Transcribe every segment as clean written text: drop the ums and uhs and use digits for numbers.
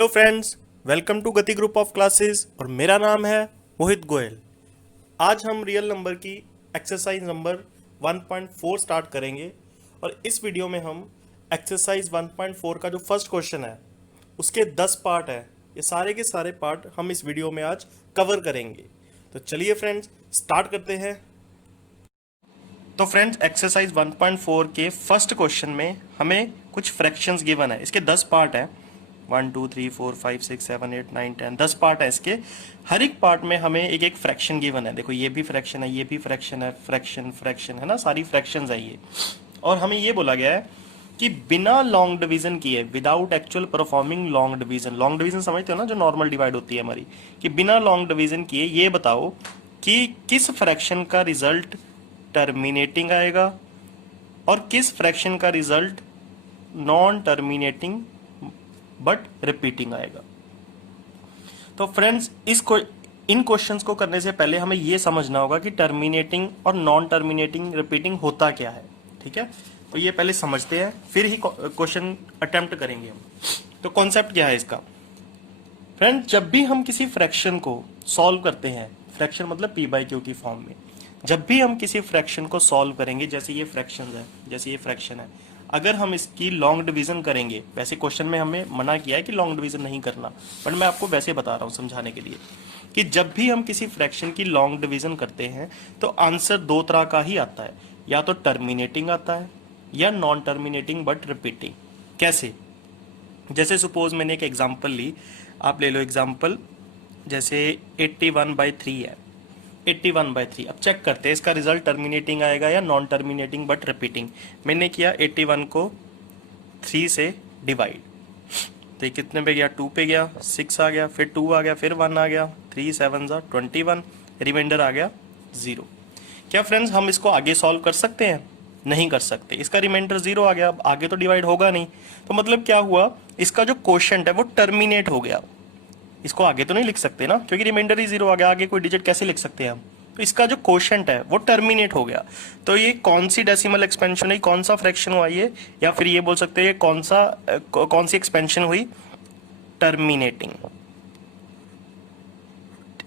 Hello friends, welcome to गति group of classes और मेरा नाम है मोहित गोयल। आज हम रियल नंबर की एक्सरसाइज नंबर 1.4 स्टार्ट करेंगे और इस वीडियो में हम एक्सरसाइज 1.4 का जो फर्स्ट क्वेश्चन है उसके 10 पार्ट है। ये सारे के सारे पार्ट हम इस वीडियो में आज कवर करेंगे। तो चलिए फ्रेंड्स स्टार्ट करते हैं। तो फ्रेंड्स एक्सरसाइज 1.4 के फर्स्ट क्वेश्चन में हमें कुछ फ्रैक्शंस गिवन है। इसके 10 पार्ट है। 1 2 3 4 5 6 7 8 9 10 10 पार्ट है इसके। हर एक पार्ट में हमें एक एक फ्रैक्शन गिवन है। देखो ये भी फ्रैक्शन है, ये भी फ्रैक्शन है, फ्रैक्शन फ्रैक्शन है ना, सारी फ्रैक्शंस है ये। और हमें ये बोला गया है कि बिना लॉन्ग डिवीजन किए, without actual performing long division, long division समझते हो ना, जो नॉर्मल डिवाइड होती है हमारी, कि बिना लॉन्ग डिवीजन किए ये बताओ कि किस फ्रैक्शन का रिजल्ट टर्मिनेटिंग आएगा और किस फ्रैक्शन का result non terminating but repeating आएगा। तो फ्रेंड्स इन क्वेश्चंस को करने से पहले हमें यह समझना होगा कि टर्मिनेटिंग और नॉन टर्मिनेटिंग रिपीटिंग होता क्या है। ठीक है, तो ये पहले समझते हैं, फिर ही क्वेश्चन अटेम्प्ट करेंगे हम। तो कॉन्सेप्ट क्या है इसका? फ्रेंड, जब भी हम किसी फ्रैक्शन को सॉल्व करते हैं, फ्रैक्शन मतलब पी बाई क्यू की फॉर्म में, जब भी हम किसी फ्रैक्शन को सॉल्व करेंगे, जैसे ये फ्रैक्शन है, जैसे ये फ्रैक्शन है, अगर हम इसकी लॉन्ग डिवीजन करेंगे, वैसे क्वेश्चन में हमें मना किया है कि लॉन्ग डिवीजन नहीं करना, बट मैं आपको वैसे बता रहा हूँ समझाने के लिए कि जब भी हम किसी फ्रैक्शन की लॉन्ग डिवीजन करते हैं तो आंसर दो तरह का ही आता है, या तो टर्मिनेटिंग आता है या नॉन टर्मिनेटिंग बट रिपीटिंग। कैसे? जैसे सपोज मैंने एक एग्जांपल ली, आप ले लो एग्जांपल, जैसे 81/3 है, 81/3। अब चेक करते हैं इसका रिजल्ट टर्मिनेटिंग आएगा या नॉन टर्मिनेटिंग बट रिपीटिंग। मैंने किया 81 को 3 से डिवाइड, तो ये कितने पे गया? 2 पे गया, 6 आ गया, फिर 2 आ गया, फिर 1 आ गया, 3 7 21, रिमाइंडर आ गया 0। क्या फ्रेंड्स हम इसको आगे सॉल्व कर सकते हैं? नहीं कर सकते। इसका रिमाइंडर 0 आ गया, अब आगे तो डिवाइड होगा नहीं, तो मतलब क्या हुआ, इसका जो क्वोशंट है वो टर्मिनेट हो गया। इसको आगे तो नहीं लिख सकते ना, क्योंकि रिमाइंडर ही 0 आ गया, आगे कोई डिजिट कैसे लिख सकते हैं हम? तो इसका जो क्वोशंट है वो टर्मिनेट हो गया। तो ये कौन सी डेसिमल एक्सपेंशन हुई, कौन सा फ्रैक्शन हुआ ये, या फिर ये बोल सकते हैं कौन सी एक्सपेंशन हुई? टर्मिनेटिंग।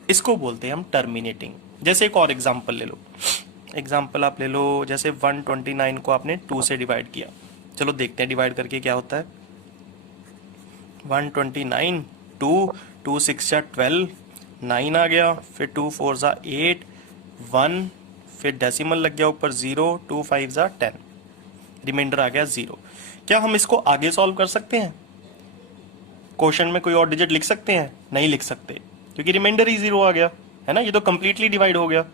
इसको बोलते हैं हम टर्मिनेटिंग। जैसे एक और एग्जांपल ले लो, एग्जांपल आप ले लो, जैसे 129 को आपने 2 से डिवाइड किया। चलो देखते हैं डिवाइड करके क्या होता है। 129, 2, 2 6 12, 9 आ गया, फिर 2 4 8, 1, फिर डेसिमल लग गया ऊपर 0, 2 5 10, रिमाइंडर आ गया 0। क्या हम इसको आगे सॉल्व कर सकते हैं? क्वेश्चन में कोई और डिजिट लिख सकते हैं? नहीं लिख सकते, क्योंकि रिमाइंडर ही 0 आ गया है ना, ये तो कंप्लीटली डिवाइड हो गया।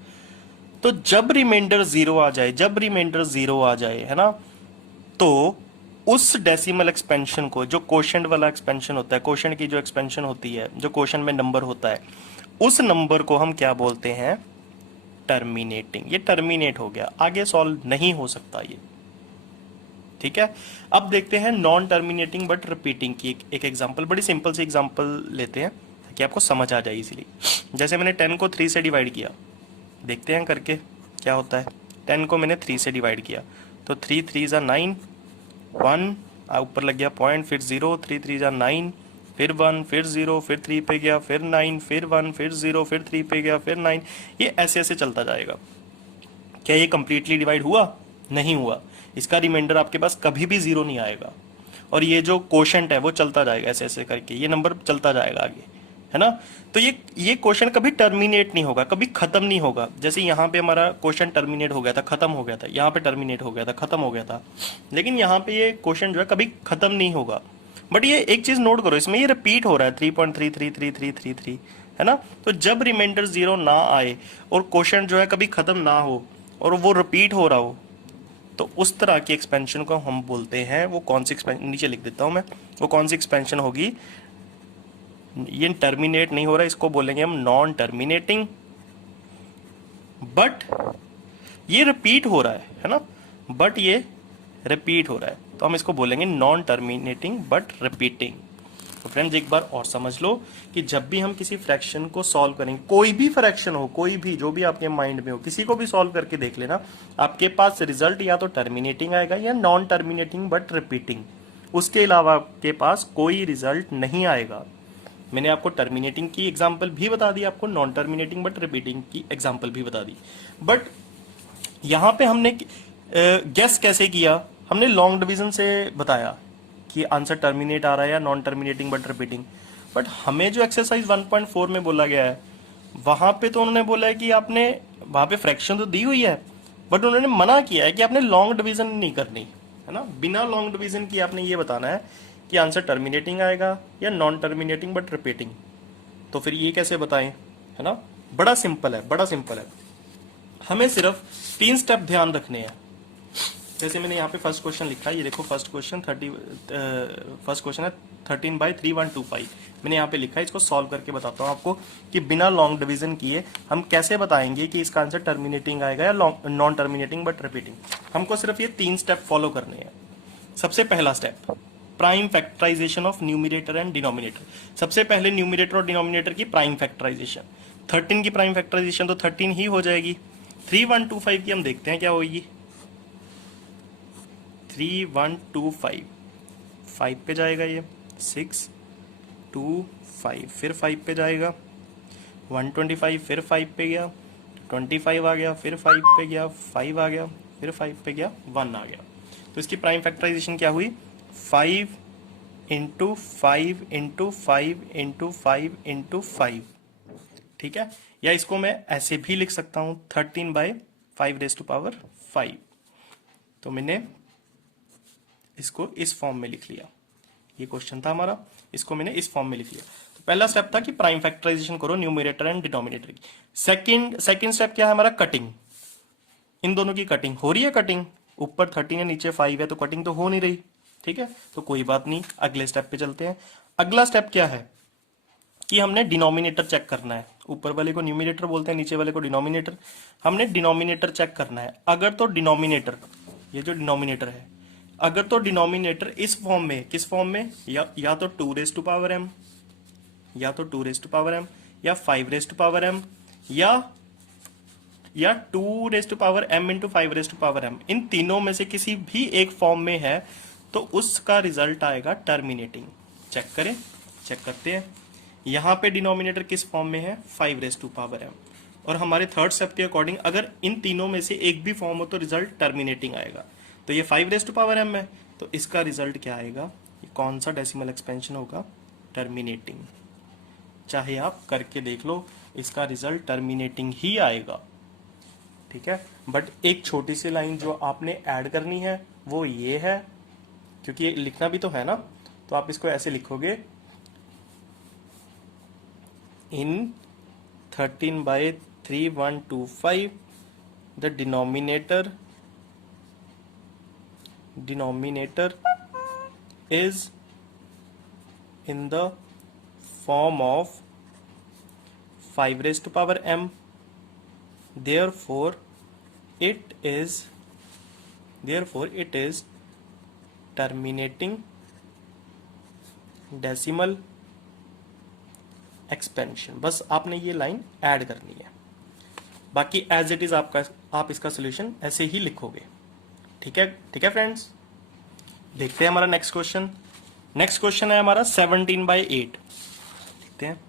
तो जब रिमाइंडर 0 आ जाए, जब रिमाइंडर 0 आ जाए, है ना, तो उस डेसिमल एक्सपेंशन को, जो क्वोशंट वाला एक्सपेंशन होता है, क्वोशंट की जो एक्सपेंशन होती है, जो क्वोशंट में नंबर होता है, उस नंबर को हम क्या बोलते हैं? टर्मिनेटिंग। ये टर्मिनेट हो गया, आगे सॉल्व नहीं हो सकता ये। ठीक है, अब देखते हैं नॉन टर्मिनेटिंग बट रिपीटिंग की एक एग्जांपल। बड़ी सिंपल सी एग्जांपल लेते हैं ताकि आपको समझ आ जाए इजीली। जैसे मैंने 10 को 3 से डिवाइड किया, देखते हैं करके क्या होता है। 10 को मैंने 3 से डिवाइड किया, तो 3 3 9, 1 ऊपर लग गया पॉइंट, फिर 0, 3 3 9, फिर 1, फिर 0, फिर 3 पे गया, फिर 9, फिर 1, फिर 0, फिर 3 पे गया, फिर 9। ये ऐसे ऐसे चलता जाएगा। क्या ये कंप्लीटली डिवाइड हुआ? नहीं हुआ। इसका रिमाइंडर आपके पास कभी भी 0 नहीं आएगा, और ये जो क्वोशंट है वो चलता जाएगा ऐसे ऐसे करके, ये नंबर चलता जाएगा आगे, है ना। तो ये क्वेश्चन कभी टर्मिनेट नहीं होगा, कभी खत्म नहीं होगा। जैसे यहाँ पे हमारा क्वेश्चन टर्मिनेट हो गया था, खत्म हो गया था, यहाँ पे टर्मिनेट हो गया था, खत्म हो गया था, लेकिन यहाँ पे ये क्वेश्चन जो है कभी खत्म नहीं होगा। बट ये एक चीज नोट करो, इसमें ये रिपीट हो रहा है 3.33333, है ना। तो जब रिमाइंडर 0 ना आए और क्वेश्चन जो है कभी खत्म ना हो और वो रिपीट हो रहा हो, तो उस तरह की एक्सपेंशन को हम बोलते हैं, वो कौन सी एक्सपेंशन, नीचे लिख देता हूं मैं, वो कौन सी एक्सपेंशन होगी? ये टर्मिनेट नहीं हो रहा, इसको बोलेंगे हम नॉन टर्मिनेटिंग, बट ये रिपीट हो रहा है ना, बट ये रिपीट हो रहा है, तो हम इसको बोलेंगे नॉन टर्मिनेटिंग बट रिपीटिंग। तो फ्रेंड्स एक बार और समझ लो कि जब भी हम किसी फ्रैक्शन को सॉल्व करेंगे, कोई भी फ्रैक्शन हो, कोई भी, जो भी आपके माइंड में हो, किसी को भी सॉल्व करके देख लेना, आपके पास रिजल्ट या तो टर्मिनेटिंग आएगा या नॉन टर्मिनेटिंग बट रिपीटिंग। उसके अलावा आपके पास कोई रिजल्ट नहीं आएगा। मैंने आपको टर्मिनेटिंग की एग्जाम्पल भी बता दी, आपको नॉन टर्मिनेटिंग बट रिपीटिंग की एग्जाम्पल भी बता दी। बट यहाँ पे हमने गेस कैसे किया, हमने लॉन्ग डिवीजन से बताया कि आंसर टर्मिनेट आ रहा है या non terminating but repeating. But हमें जो एक्सरसाइज 1.4 में बोला गया है वहां पे तो उन्होंने बोला है कि आपने वहां पे फ्रैक्शन तो दी हुई है, बट उन्होंने मना किया है कि आपने लॉन्ग डिवीजन नहीं करनी, है ना। बिना लॉन्ग डिवीजन की आपने ये बताना है कि आंसर टर्मिनेटिंग आएगा या नॉन टर्मिनेटिंग बट रिपीटिंग। तो फिर ये कैसे बताएं, है ना। बड़ा सिंपल है, बड़ा सिंपल है। हमें सिर्फ 3 स्टेप ध्यान रखने हैं। जैसे मैंने यहाँ पे फर्स्ट क्वेश्चन लिखा है, ये देखो फर्स्ट क्वेश्चन फर्स्ट क्वेश्चन है 13/3125। मैंने यहाँ पे लिखा है, इसको सॉल्व करके बताता हूँ आपको कि बिना लॉन्ग डिवीजन किए हम कैसे बताएंगे कि इसका आंसर टर्मिनेटिंग आएगा या नॉन टर्मिनेटिंग बट रिपीटिंग। हमको सिर्फ ये 3 स्टेप फॉलो करने हैं। सबसे पहला step, prime factorisation of numerator and denominator. सबसे पहले न्यूमिनेटर और डिनोमिनेटर की प्राइम फैक्टराइजेशन। 13 की प्राइम फैक्टराइजेशन तो 13 ही हो जाएगी। 3125 की हम देखते हैं क्या होगी। 3125 5 पे जाएगा, ये 6 2 5, फिर 5 पे जाएगा, 125 फिर 5 पे गया, 25 आ गया, फिर 5 पे गया, 5 आ गया, फिर 5 पे गया, 1 आ गया। तो इसकी प्राइम फैक्टराइजेशन क्या हुई, 5 इंटू 5 इंटू 5 इंटू 5 इंटू 5। ठीक है, या इसको मैं ऐसे भी लिख सकता हूं 13/5⁵. तो मैंने इसको इस फॉर्म में लिख लिया। ये क्वेश्चन था हमारा, इसको मैंने इस फॉर्म में लिख लिया। तो पहला स्टेप था कि प्राइम फैक्टराइजेशन करो न्यूमरेटर एंड डिनोमिनेटर की। सेकंड स्टेप क्या है हमारा, कटिंग। इन दोनों की कटिंग हो रही है। कटिंग ऊपर 13 है नीचे 5 है, तो कटिंग तो हो नहीं रही। ठीक है, तो कोई बात नहीं, अगले स्टेप पे चलते हैं। अगला स्टेप क्या है कि हमने डिनोमिनेटर चेक करना है। ऊपर वाले को न्यूमिनेटर बोलते हैं, नीचे वाले को डिनोमिनेटर। हमने डिनोमिनेटर चेक करना है। अगर तो डिनोमिनेटर, ये जो डिनोमिनेटर है, अगर तो डिनोमिनेटर इस फॉर्म में, किस फॉर्म में, या तो 2⁻m, या तो 2⁻m, या 5⁻m, या 2⁻m इंटू 5⁻m, इन तीनों में से किसी भी एक फॉर्म में है तो उसका रिजल्ट आएगा टर्मिनेटिंग। चेक करें, चेक करते हैं। यहां पे डिनोमिनेटर किस फॉर्म में है, 5⁻m, और हमारे थर्ड स्टेप के अकॉर्डिंग अगर इन तीनों में से एक भी फॉर्म हो तो रिजल्ट टर्मिनेटिंग आएगा। तो ये 5⁻m है, तो इसका रिजल्ट क्या आएगा, ये कौन सा डेसिमल एक्सपेंशन होगा, टर्मिनेटिंग। चाहे आप करके देख लो, इसका रिजल्ट टर्मिनेटिंग ही आएगा। ठीक है, बट एक छोटी सी लाइन जो आपने ऐड करनी है वो ये है, क्योंकि ये लिखना भी तो है ना, तो आप इसको ऐसे लिखोगे, इन 13/3125 the denominator is in the form of 5⁻m, therefore it is terminating decimal expansion. बस आपने ये लाइन ऐड करनी है, बाकी एज इट इज आप इसका सोल्यूशन ऐसे ही लिखोगे। ठीक है, ठीक है फ्रेंड्स। देखते हैं हमारा नेक्स्ट क्वेश्चन। नेक्स्ट क्वेश्चन है हमारा 17/8। देखते हैं,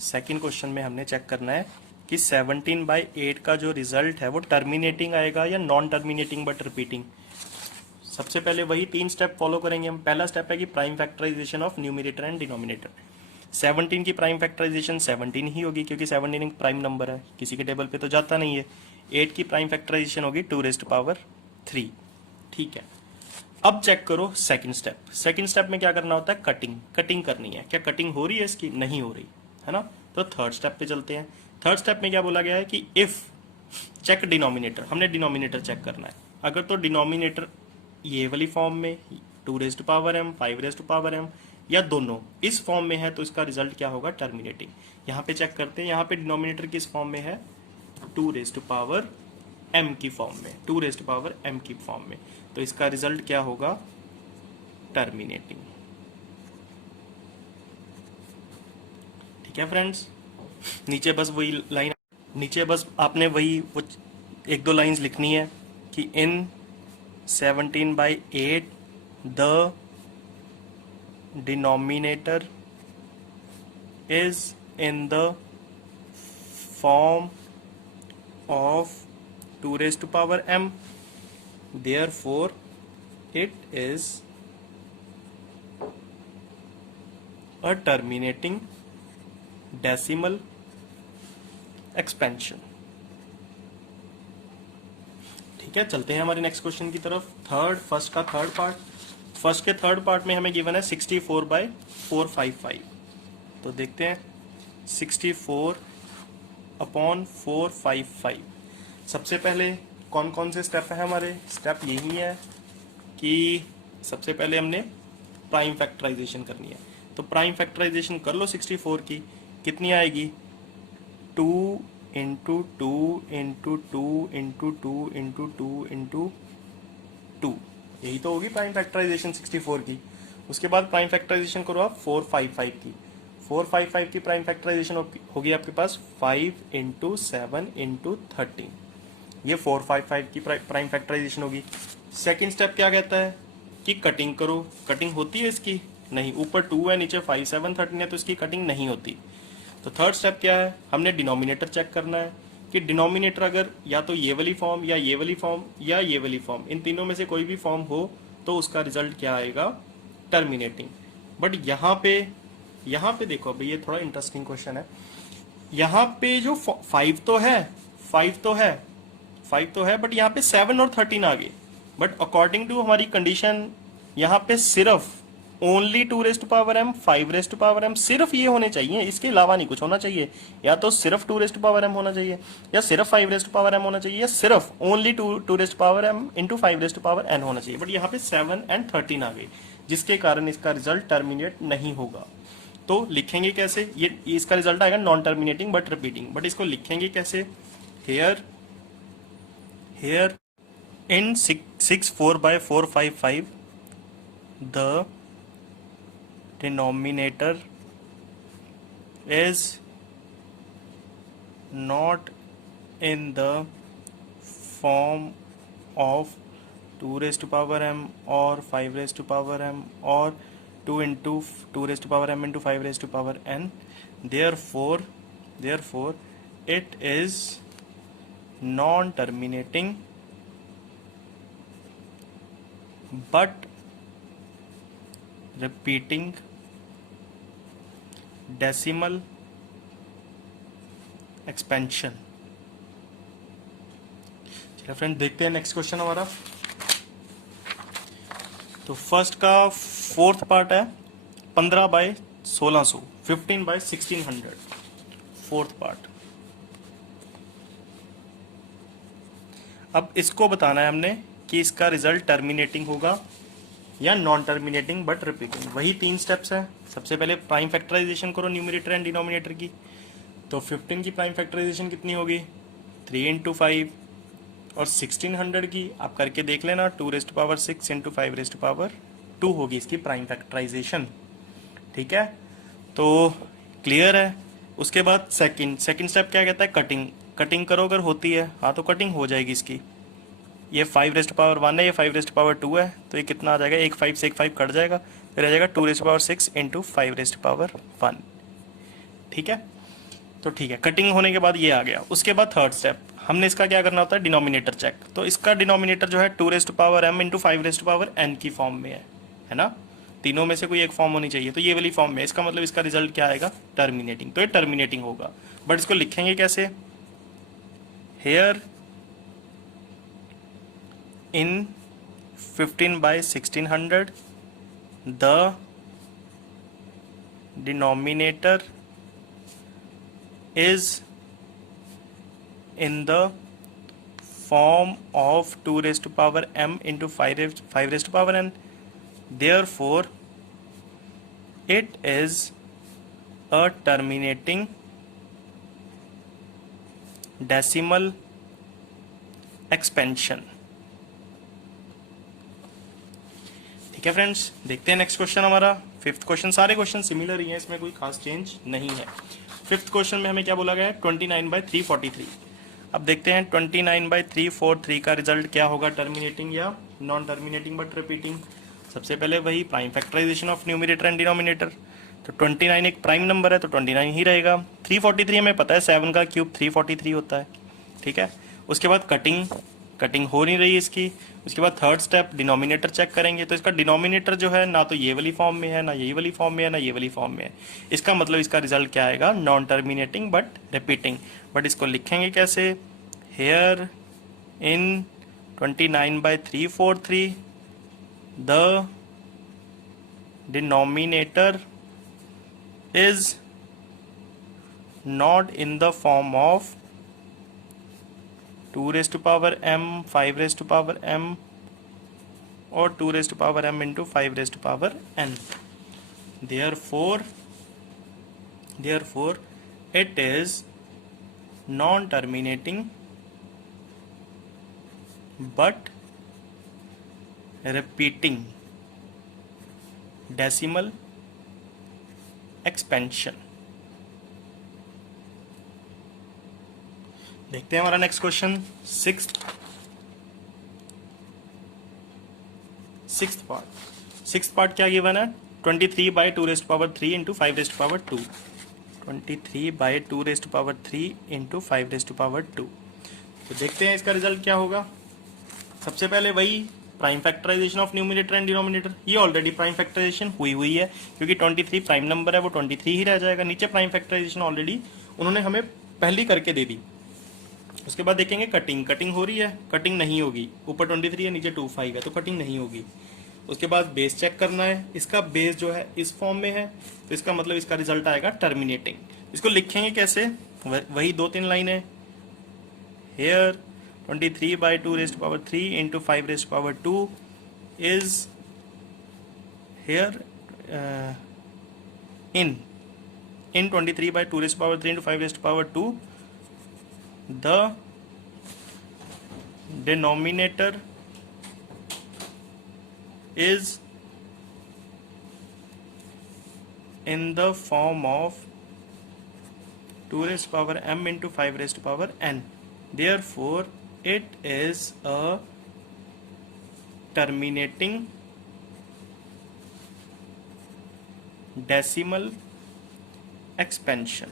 सेकंड क्वेश्चन में हमने चेक करना है कि 17/8 का जो रिजल्ट है वो टर्मिनेटिंग आएगा या नॉन टर्मिनेटिंग बट रिपीटिंग। सबसे पहले वही 3 स्टेप फॉलो करेंगे हम। पहला स्टेप है कि prime factorisation of numerator and denominator. 17 की प्राइम फैक्टराइजेशन 17 ही होगी, क्योंकि 17 एक प्राइम नंबर है, किसी के टेबल पे तो जाता नहीं है। 8 की प्राइम फैक्टराइजेशन होगी 2⁻3। ठीक है, अब चेक करो सेकंड स्टेप। सेकंड स्टेप में क्या करना होता है, कटिंग करनी है। क्या कटिंग हो रही है इसकी, नहीं हो रही है ना। तो थर्ड स्टेप पे चलते हैं। थर्ड स्टेप में क्या बोला गया है कि इफ चेक डिनोमिनेटर, हमने डिनोमिनेटर चेक करना है। अगर तो डिनोमिनेटर ये वाली फॉर्म में 2⁻m 5⁻m या दोनों इस फॉर्म में है तो इसका रिजल्ट क्या होगा, टर्मिनेटिंग। यहाँ पे चेक करते हैं, यहाँ पे डिनोमिनेटर किस फॉर्म में है, 2⁻m की फॉर्म में, 2⁻m की फॉर्म में, तो इसका रिजल्ट क्या होगा, टर्मिनेटिंग। ठीक है फ्रेंड्स, नीचे बस वही लाइन, नीचे बस आपने वही वो 1-2 लाइंस लिखनी है कि इन 17/8 the denominator is in the form of 2 raised to power m, therefore it is a terminating decimal expansion। ठीक है, चलते हैं हमारे नेक्स्ट क्वेश्चन की तरफ। फर्स्ट का थर्ड पार्ट। फर्स्ट के थर्ड पार्ट में हमें गिवन है 64/455। तो देखते हैं 64/455। सबसे पहले कौन कौन से स्टेप है हमारे? स्टेप यही है कि सबसे पहले हमने प्राइम फैक्टराइजेशन करनी है। तो प्राइम फैक्टराइजेशन कर लो 64 की, कितनी आएगी? 2 into 2 into 2 into 2 into 2 into 2, यही तो होगी प्राइम फैक्टराइजेशन 64 की। उसके बाद प्राइम फैक्टराइजेशन करो आप 455 की। 455 की प्राइम फैक्टराइजेशन होगी आपके पास 5 इंटू 7 इंटू 13, ये 455 की प्राइम फैक्टराइजेशन होगी। सेकेंड स्टेप क्या कहता है कि कटिंग करो। कटिंग होती है इसकी? नहीं, ऊपर 2 है नीचे 5, 7, 13 है, तो इसकी कटिंग नहीं होती। तो थर्ड स्टेप क्या है? हमने डिनोमिनेटर चेक करना है कि डिनोमिनेटर अगर या तो ये वाली फॉर्म या ये वाली फॉर्म या ये वाली फॉर्म, इन तीनों में से कोई भी फॉर्म हो तो उसका रिजल्ट क्या आएगा? टर्मिनेटिंग। बट यहाँ पे देखो, अभी ये थोड़ा इंटरेस्टिंग क्वेश्चन है। यहाँ पे जो 5 तो है, 5 तो है, बट यहाँ पे 7 और 13 आ गए। बट अकॉर्डिंग टू हमारी कंडीशन यहाँ पे सिर्फ only 2 raised power m, 5 raised power m, सिर्फ ये होने चाहिए, इसके अलावा नहीं कुछ होना चाहिए। या तो सिर्फ 2 रेस्ट पावर m होना चाहिए, या सिर्फ 5 रेस्ट पावर m होना चाहिए, या सिर्फ only 2 raised power m into 5 raised power n होना चाहिए। बट यहाँ पे 7 एंड 13 आ गए, जिसके कारण इसका रिजल्ट टर्मिनेट नहीं होगा। तो लिखेंगे कैसे? ये इसका रिजल्ट आएगा non terminating but repeating. But इसको लिखेंगे कैसे? Here in 64/455 the denominator is not in the form of 2 raised to power m or 5 raised to power m or 2 into 2 raised to power m into 5 raised to power n, therefore it is non-terminating but repeating decimal expansion। चलिए friend, देखते हैं next question हमारा। तो first का fourth part है 15/1600, 15/1600, fourth part. अब इसको बताना है हमने कि इसका रिजल्ट टर्मिनेटिंग होगा या नॉन टर्मिनेटिंग बट रिपीटिंग। वही 3 स्टेप्स हैं। सबसे पहले प्राइम फैक्टराइजेशन करो न्यूमरेटर एंड डिनोमिनेटर की। तो 15 की प्राइम फैक्टराइजेशन कितनी होगी? 3 इंटू 5, और 1600 की आप करके देख लेना, 2 raised power 6 into 5 raised power 2 होगी इसकी प्राइम फैक्टराइजेशन। ठीक है, तो क्लियर है। उसके बाद सेकंड स्टेप क्या कहता है? कटिंग करो अगर होती है, हाँ तो कटिंग हो जाएगी इसकी। ये 5 रेस्ट पावर 1 है, ये 5 रेस्ट पावर 2 है, तो ये कितना आ जाएगा? एक 5 से एक 5 कट जाएगा, फिर आ जाएगा 2 raised power 6 into 5 raised power 1। ठीक है, तो ठीक है, कटिंग होने के बाद ये आ गया। उसके बाद थर्ड स्टेप हमने इसका क्या करना होता है? Denominator check. तो इसका डिनोमिनेटर जो है 2 raised power m into 5 raised power n की फॉर्म में है ना? तीनों में से कोई एक फॉर्म होनी चाहिए, तो ये वाली फॉर्म में। इसका मतलब इसका रिजल्ट क्या आएगा? टर्मिनेटिंग। तो ये टर्मिनेटिंग होगा। बट इसको लिखेंगे कैसे? Here in 15/1600 the denominator is in the form of 2 raised to power m into 5 raised to power n, therefore it is a terminating decimal expansion। ठीक है फ्रेंड्स, देखते हैं नेक्स्ट क्वेश्चन हमारा। फिफ्थ क्वेश्चन, सारे question similar ही हैं, इसमें कोई खास चेंज नहीं है। फिफ्थ क्वेश्चन में हमें क्या बोला गया है? 29/343। अब देखते हैं 29/343 का रिजल्ट क्या होगा? टर्मिनेटिंग या नॉन टर्मिनेटिंग बट रिपीटिंग। सबसे पहले वही prime factorisation of numerator and denominator. तो 29 एक प्राइम नंबर है तो 29 ही रहेगा। 343 हमें पता है 7 का क्यूब 343 होता है, ठीक है। उसके बाद कटिंग, कटिंग हो नहीं रही इसकी। उसके बाद थर्ड स्टेप डिनोमिनेटर चेक करेंगे, तो इसका डिनोमिनेटर जो है ना तो ये वाली फॉर्म में है, ना ये वाली फॉर्म में है, ना ये वाली फॉर्म में है। इसका मतलब इसका रिजल्ट क्या आएगा, non terminating but repeating. But इसको लिखेंगे कैसे, here in 29/343 the denominator is not in the form of 2 raised to power m, 5 raised to power m or 2 raised to power m into 5 raised to power n. Therefore it is non-terminating but repeating decimal expansion. देखते हैं हमारा next question, sixth part क्या given है, 23/2 raised to power 3 into 5 raised to power 2। 23/2 raised to power 3 into 5 raised to power 2। तो देखते हैं इसका result क्या होगा। सबसे पहले वही prime factorisation of numerator and denominator, ये ऑलरेडी प्राइम फैक्टराइजेशन हुई है क्योंकि 23 प्राइम नंबर है, वो 23 ही रह जाएगा। नीचे प्राइम फैक्टराइजेशन ऑलरेडी उन्होंने हमें पहली करके दे दी। उसके बाद देखेंगे कटिंग, कटिंग हो रही है, कटिंग नहीं होगी। ऊपर 23 है, नीचे 25 है, तो कटिंग नहीं होगी। उसके बाद बेस चेक करना है, इसका बेस जो है इस फॉर्म में है, तो इसका मतलब इसका रिजल्ट आएगा टर्मिनेटिंग। इसको लिखेंगे कैसे, वही 2-3 लाइनें, hair 23/2 raised to power 3 into 5 raised to power 2 is here in 23/2 raised to power 3 into 5 raised to power 2 the denominator is in the form of 2 raised to power m into 5 raised to power n. Therefore it is a terminating decimal expansion।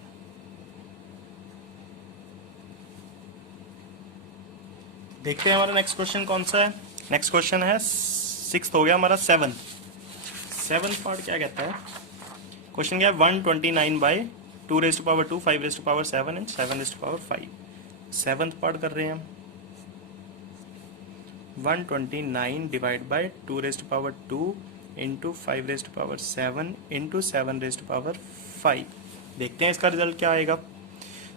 देखते हैं हमारा next question कौन सा है। Next question है sixth हो गया हमारा, सेवन्थ पार्ट क्या कहता है। क्वेश्चन क्या है, 129/2 raised to power 2, 5 raised to power 7 and 7 raised to power 5। Seventh part कर रहे हैं हम। 129 divide by 2 raised to power 2 into 5 raised to power 7 into 7 raised to power 5। देखते हैं इसका रिजल्ट क्या आएगा।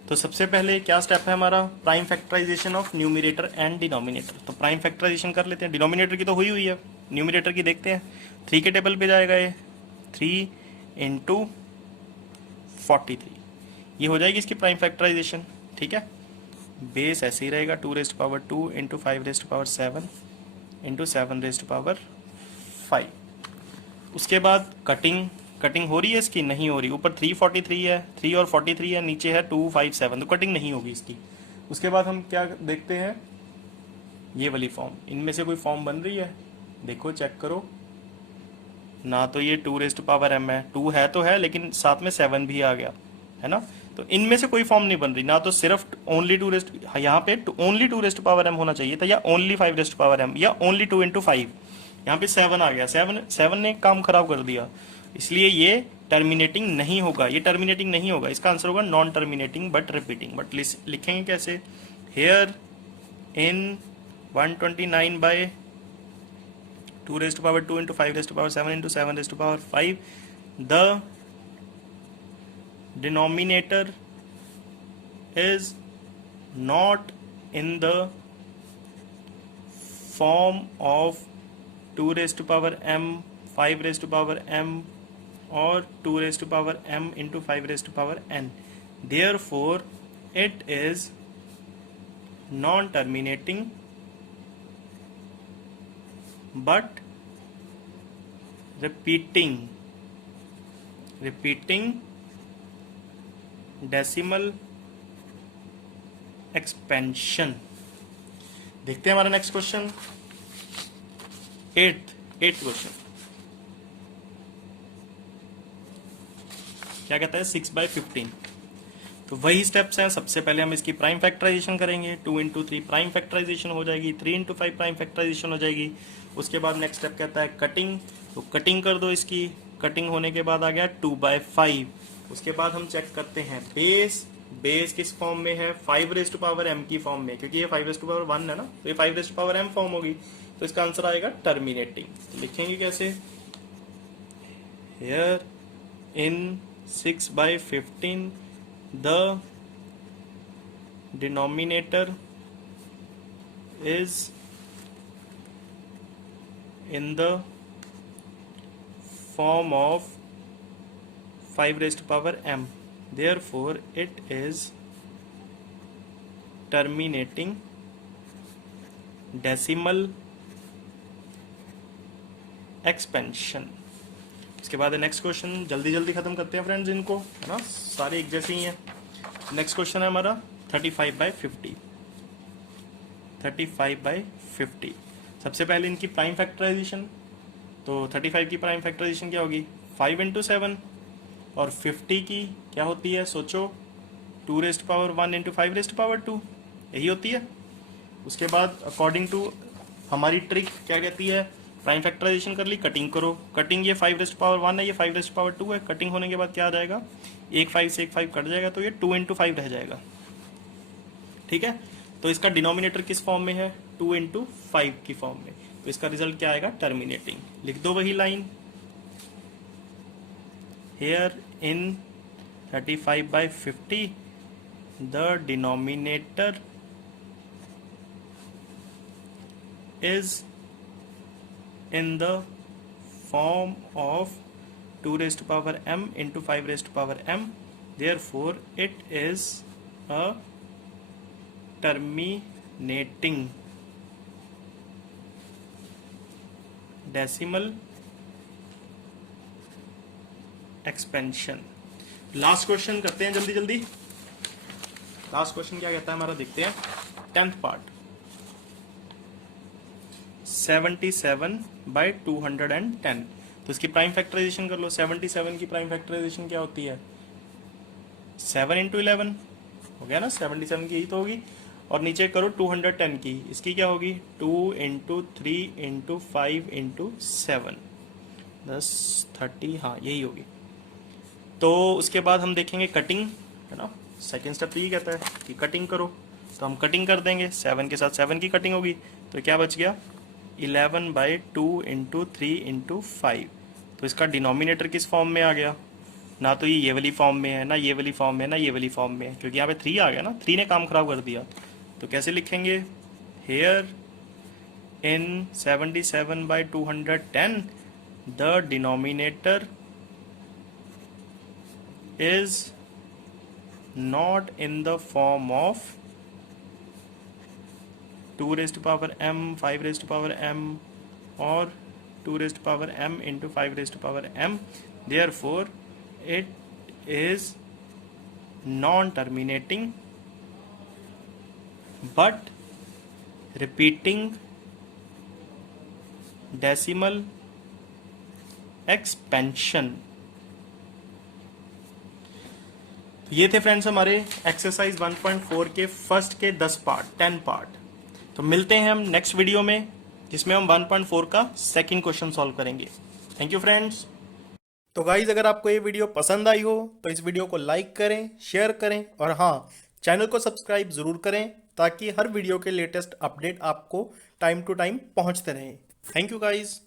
तो सबसे पहले क्या स्टेप है हमारा, prime factorisation of numerator and denominator. तो प्राइम फैक्टराइजेशन कर लेते हैं, डिनोमिनेटर की तो हुई है, न्यूमरेटर की देखते हैं। 3 के टेबल पे जाएगा ये, 3 इंटू 43, ये हो जाएगी इसकी प्राइम फैक्टराइजेशन, ठीक है। बेस ऐसे ही रहेगा, 2 raised to power 2 into 5 raised to power 7 into 7 raised to power 5। उसके बाद कटिंग हो रही है इसकी, नहीं हो रही। ऊपर 343 है, 3 और 43 है, नीचे है 257, तो कटिंग नहीं होगी इसकी। उसके बाद हम क्या देखते हैं, ये वाली फॉर्म, इनमें से कोई फॉर्म बन रही है, देखो चेक करो। ना तो ये 2 raised to power m है, 2 है तो है लेकिन साथ में 7 भी आ गया है ना, तो इनमें से कोई फॉर्म नहीं बन रही। ना तो सिर्फ ओनली 2 raised, यहाँ पे only 2 raised to power m होना चाहिए था, या only 5 raised to power m, या ओनली 2 into 5। यहाँ पे 7 आ गया, 7 ने काम खराब कर दिया, इसलिए ये टर्मिनेटिंग नहीं होगा, ये टर्मिनेटिंग नहीं होगा। इसका आंसर होगा non terminating but repeating. But लिखेंगे कैसे, here in 129/2 raised to power 2 into 5 raised to power 7 into 7 raised to power 5 the denominator is not in the form of 2 raised to power m, 5 raised to power m or 2 raised to power m into 5 raised to power n. Therefore it is non-terminating but repeating decimal expansion. देखते हैं हमारा next question, eighth question. क्या कहता है 6/15। तो वही steps हैं, सबसे पहले हम इसकी प्राइम फैक्टराइजेशन करेंगे, 2 इंटू 3 प्राइम फैक्टराइजेशन हो जाएगी, 3 इंटू 5 प्राइम फैक्टराइजेशन हो जाएगी। उसके बाद नेक्स्ट स्टेप कहता है कटिंग, तो कटिंग कर दो इसकी, कटिंग होने के बाद आ गया 2/5। उसके बाद हम चेक करते हैं बेस, बेस किस फॉर्म में है 5m की फॉर्म में, क्योंकि ये 5/1 है ना, तो ये 5m फॉर्म होगी, तो इसका आंसर आएगा टर्मिनेटिंग। लिखेंगे कैसे, here in 6/15 the denominator is in the form of 5m, therefore it is terminating decimal expansion। इसके बाद नेक्स्ट क्वेश्चन, जल्दी जल्दी खत्म करते हैं फ्रेंड्स इनको, है ना, सारे एक जैसे ही हैं। नेक्स्ट क्वेश्चन है हमारा 35/50। 35/50 सबसे पहले इनकी प्राइम फैक्टराइजेशन, तो 35 की प्राइम फैक्टराइजेशन क्या होगी 5 इंटू 7, और 50 की क्या होती है सोचो 2⁻1 इंटू 5⁻2, यही होती है। उसके बाद अकॉर्डिंग टू हमारी ट्रिक क्या कहती है, प्राइम फैक्टराइजेशन कर ली, कटिंग करो, कटिंग ये 5⁻1 है, ये 5⁻2 है, कटिंग होने के बाद क्या आ जाएगा, एक 5 से एक 5 कट जाएगा, तो ये 2 इंटू 5 रह जाएगा। ठीक है, तो इसका डिनोमिनेटर किस फॉर्म में है 2 इंटू 5 की फॉर्म में, तो इसका रिजल्ट क्या आएगा टर्मिनेटिंग। लिख दो वही line, here in 35/50 the denominator is in the form of 2m into 5m, therefore it is a terminating decimal expansion। Last question करते हैं जल्दी जल्दी। लास्ट क्वेश्चन क्या कहता है हमारा, देखते हैं 10th पार्ट। 77/210, तो इसकी प्राइम फैक्टराइजेशन कर लो। 77 की प्राइम फैक्टराइजेशन क्या होती है 7 इंटू 11 हो गया ना, 77 की यही तो होगी, और नीचे करो 210 की, इसकी क्या होगी 2 इंटू 3 इंटू 5 इंटू 7 10 30, हाँ यही होगी। तो उसके बाद हम देखेंगे कटिंग, है ना, सेकेंड स्टेप तो ये कहता है कि कटिंग करो, तो हम कटिंग कर देंगे, 7 के साथ 7 की कटिंग होगी, तो क्या बच गया 11/2 इंटू 3 इंटू 5। तो इसका डिनोमिनेटर किस फॉर्म में आ गया, ना तो ये वाली फॉर्म में है, ना ये वाली फॉर्म में है, ना ये वाली फॉर्म में है, क्योंकि यहाँ पे 3 आ गया ना, 3 ने काम खराब कर दिया। तो कैसे लिखेंगे, here in 77/210 the denominator is not in the form of 2m 5m और 2m into 5m, therefore it is non-terminating but repeating decimal expansion। ये थे फ्रेंड्स हमारे एक्सरसाइज 1.4 के फर्स्ट के 10 पार्ट। तो मिलते हैं हम नेक्स्ट वीडियो में, जिसमें हम 1.4 का सेकंड क्वेश्चन सॉल्व करेंगे। Thank you friends. तो गाइज अगर आपको ये वीडियो पसंद आई हो तो इस वीडियो को लाइक करें, शेयर करें, और हाँ, चैनल को सब्सक्राइब जरूर करें, ताकि हर वीडियो के लेटेस्ट अपडेट आपको टाइम टू टाइम पहुंचते रहें। Thank you guys.